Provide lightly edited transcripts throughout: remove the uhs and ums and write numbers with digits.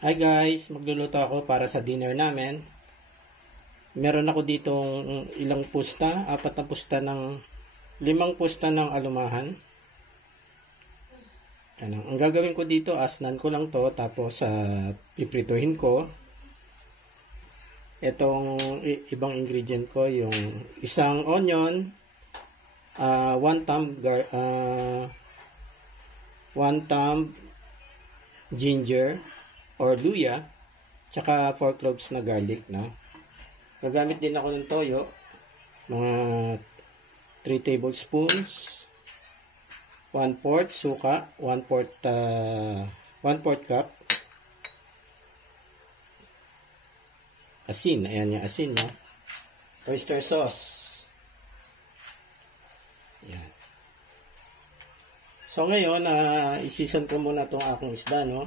Hi guys, magluluto ako para sa dinner namin. Meron ako ditong ilang pusta, 4 na pusta ng 5 pusta ng alumahan. Ano, ang gagawin ko dito, asnan ko lang to, tapos piprituhin ko. Itong ibang ingredient ko, yung isang onion, 1 thumb ginger or luya, tsaka 4 cloves na garlic, no? Gagamit din ako ng toyo, mga 3 tablespoons, 1/4 suka, 1/4 cup asin, ayan yung asin, no? Oyster sauce. Ayan. So ngayon, i-season ko muna itong aking isda, no?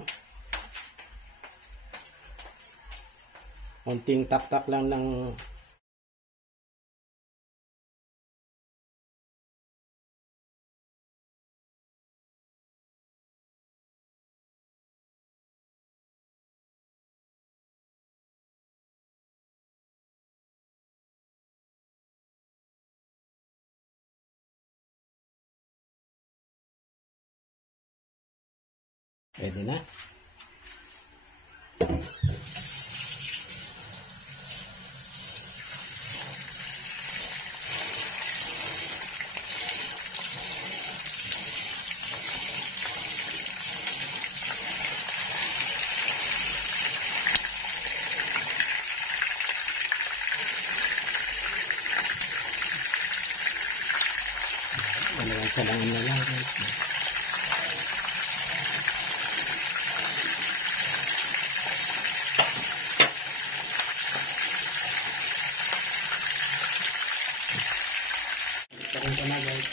Konting tak-tak lang ng pwede na. Dalawang salangan na lang guys. Ikarin ko na guys.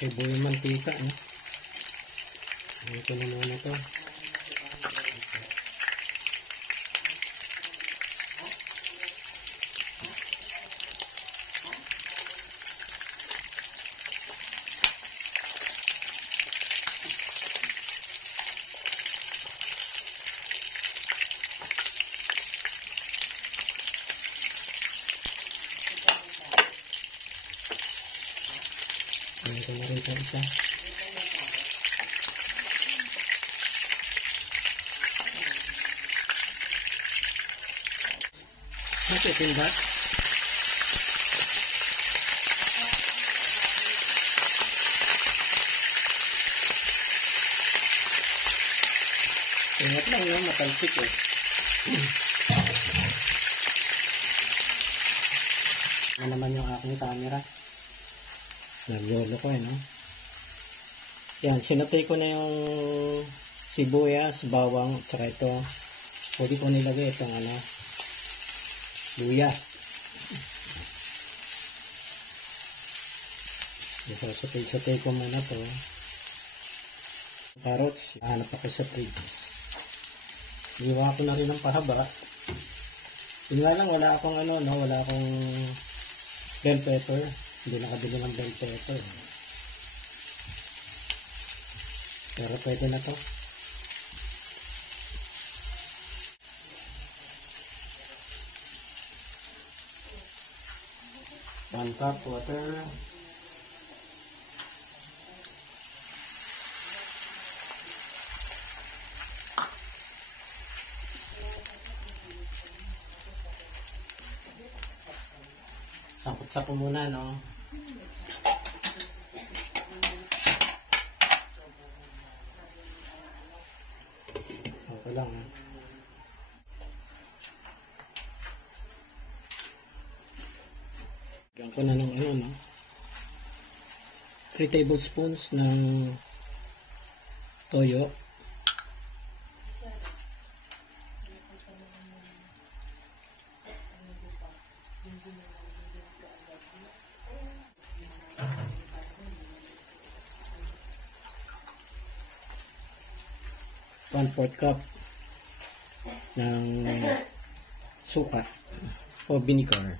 Kaya buo yung mantika, no? Ito na muna ito. Ito na rin ito isa. Natin ba? Ingat lang no, matalsik eh. Ano naman yung aking camera? Naglolo ko no? Yan, sinatay ko na yung sibuyas, bawang, tsaka ito. Pwede ko nilagay itong luya. Satay ko muna to. Carrots, hanap ako sa fridge. Iwa ko na rin ng pahaba. Yun nga lang, wala akong wala akong bell pepper. Hindi nakabili ng bell pepper. Pero pwede na to. One cup water. Sangkot-sako muna, no? ko lang ha. Lagyan ko na ng ano, no? 3 tablespoons ng toyo. One-fourth cup ng suka o vinegar.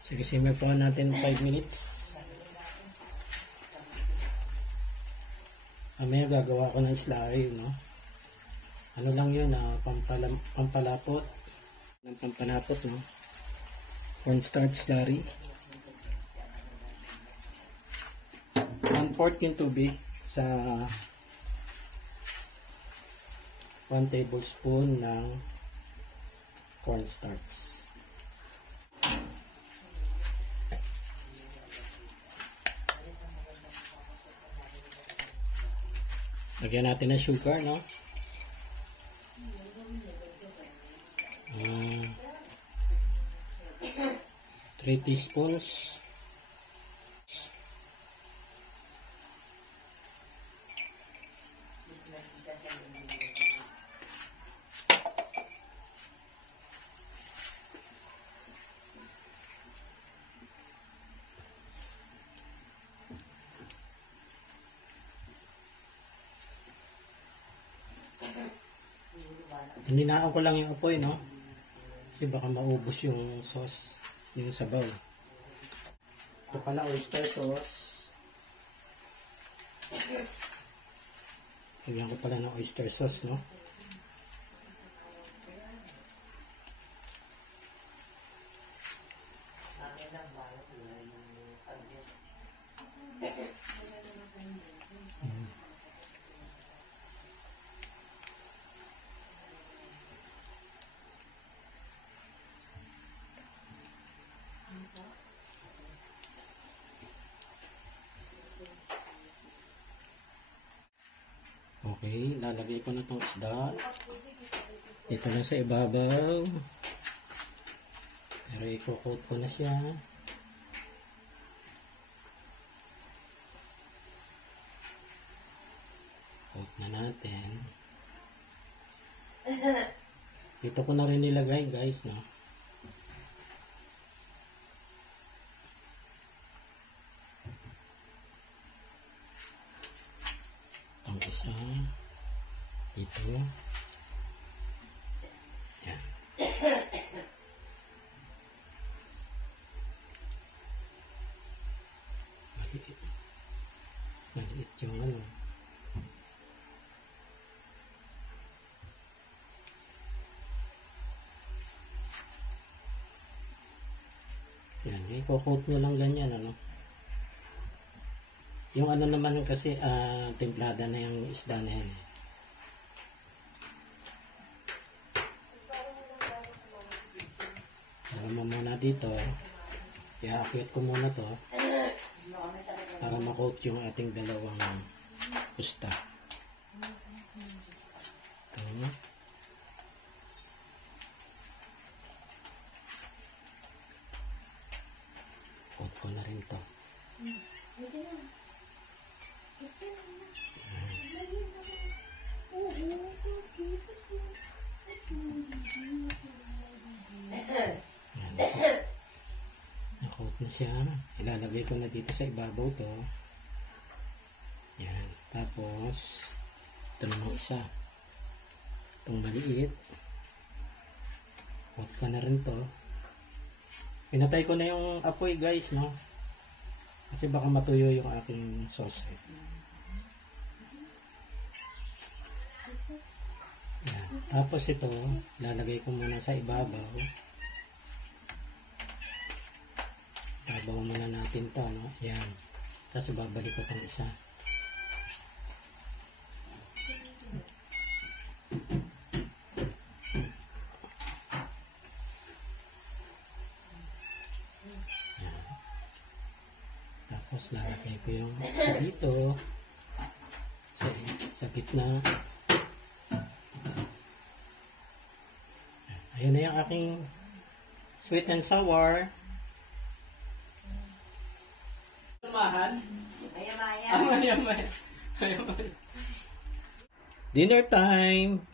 Sige, simmer po natin 5 minutes. Mamaya gagawa ko ng slurry, no? Ano lang yun, pampalapot. Ng pampalapot, no? Cornstarch slurry. 1/4 yung tubig sa 1 tablespoon ng cornstarch. Lagyan natin ng sugar, no? 3 teaspoons. Hininaan ko lang yung apoy, no? Kasi baka maubos yung sauce, yung sabaw. Ito pala oyster sauce. Lagyan ko pala ng oyster sauce, no? Okay, lalagay ko na itong isda. Ito na sa ibabaw. Pero i-coat ko na siya. Coat na natin. Dito ko na rin nilagay, guys, no? Ang isa dito. Yan. Maliit yung ano. Yan, i-coat nyo lang ganyan, ano. Yung ano naman kasi, templada na yung isda na yan. Lagyan mo muna dito. I-akyat ko muna to para ma-coat yung ating dalawang pusta. Ito. Coat ko na rin to. Na-coat na siya. Ilalagay ko na dito sa ibabaw to. Yan. Tapos ito namang isa. Itong maliit. Coat ko na rin to. Pinatay ko na yung apoy, guys, no? Kasi baka matuyo yung aking sauce. Yan. Tapos ito, lalagay ko muna sa ibabaw. Ibabaw muna natin to, no? Yan. Tapos babalik ko itong isa. Tapos lalagay ko yung sa dito. Sa gitna. Ayan na yung aking sweet and sour. Mahal? Maya-maya. Maya-maya. Dinner time!